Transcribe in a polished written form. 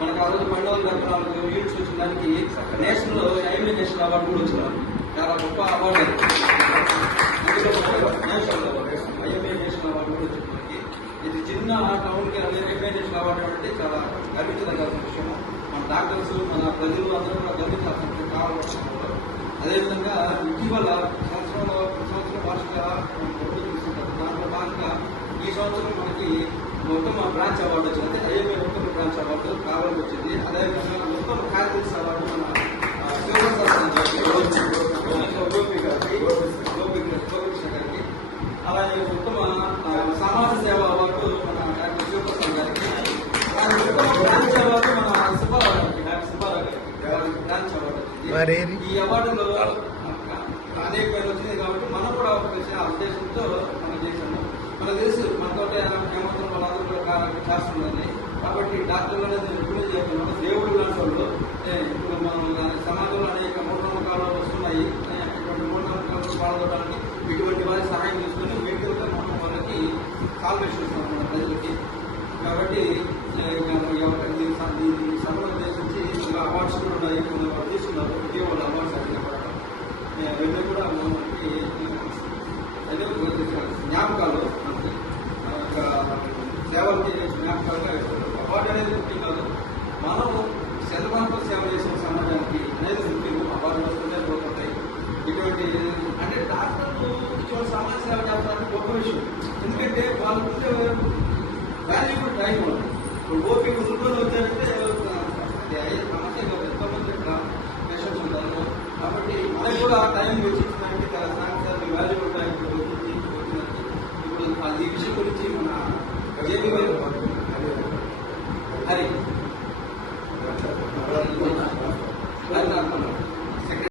మనకు ఆ రోజు 1274 యూనిట్స్ వచ్చిన దానికి నేషనల్ ఐఎంఏ నేషనల్ అవార్డు కూడా వచ్చినారు. చాలా గొప్ప award national IMA national award కూడా వచ్చింది మనకి. ఇది చిన్న టౌన్కి ఐఎంఏ నేషనల్ అవార్డు అంటే చాలా గర్వించదగాల్సిన విషయం. మన డాక్టర్స్ మన ప్రజలు అందరూ కూడా గర్వించాల్సిన కావాల్సిన. అదేవిధంగా ఇటీవల సంవత్సరం వార్షిక తీసుకుంటారు. దాంట్లో భాగంగా ఈ సంవత్సరం మనకి ఉత్తమ బ్రాంచ్ అవార్డు వచ్చింది. అంటే ఐఎంఏ ఉత్తమ బ్రాంచ్ అవార్డు కావాలని వచ్చింది. అదేవిధంగా ఉత్తమ కార్యదర్శి అవార్డు మన గోపికృష్ణ గారికి, అలాగే ఉత్తమ సమాజ సేవ అవార్డు మన డాక్టర్ శివప్రసాద్ గారికి, ఉత్తమ బ్రాంచ్ అవార్డు మన సుబ్బారావు గారికి, డాక్టర్ సుబ్బారావు గారికి బ్రాంచ్ అవార్డు వచ్చింది. ఈ అవార్డులో అనేక పేర్లు వచ్చింది కాబట్టి మనం కూడా ఒక ఉద్దేశంతో మనం చేసాము. మనకు తెలుసు మనతో హేమంతం వాళ్ళందరూ కూడా చేస్తుందని. కాబట్టి డాక్టర్లు అనేది ఎప్పుడూ చేస్తున్నాము. దేవుడు లాంటి వాళ్ళు ఇప్పుడు మనం సమాజంలో అనేక మూఢనమ్మకాలు వస్తున్నాయి. ఇటువంటి మూఢనమ్మకాలను పాల్గొనడానికి ఇటువంటి వారి సహాయం తీసుకుని వ్యక్తులతో మనం వాళ్ళకి సాల్వేషన్ ఇస్తాం మన ప్రజలకి. కాబట్టి దీన్ని సభను ఉద్దేశించి అవార్డ్స్ కూడా ఉన్నాయి. కొన్ని తీసుకున్నారు. ఇటీవల అవార్డ్స్ అడిగినప్పుడు ఇవన్నీ కూడా మనకి జ్ఞాపకాలు మనకి సేవలు చేసే జ్ఞాపకాలుగా అవార్డు అనేది ముఖ్యం కాదు. మనం శతమానం సేవ చేసిన సమాజానికి అనేది ముఖ్యం. అవార్డు వస్తుందే పోతుంటాయి. ఇటువంటి అంటే డాక్టర్లు ఇటువంటి సమాజ సేవ చేస్తారంటే గొప్ప విషయం. ఎందుకంటే వాళ్ళకు ఉంటే వాల్యూబుల్ టైం వాళ్ళు ఓపిక ఉంటుని వచ్చారంటే సమస్య కాదు. ఎంతోమంది పేషెంట్స్ ఉంటారు. కాబట్టి మనకు కూడా టైం వెచ్చించడానికి సాయంత్రానికి వాల్యూబుల్ టైం వచ్చింది. ఇప్పుడు ఈ విషయం గురించి మన జేబీ హరి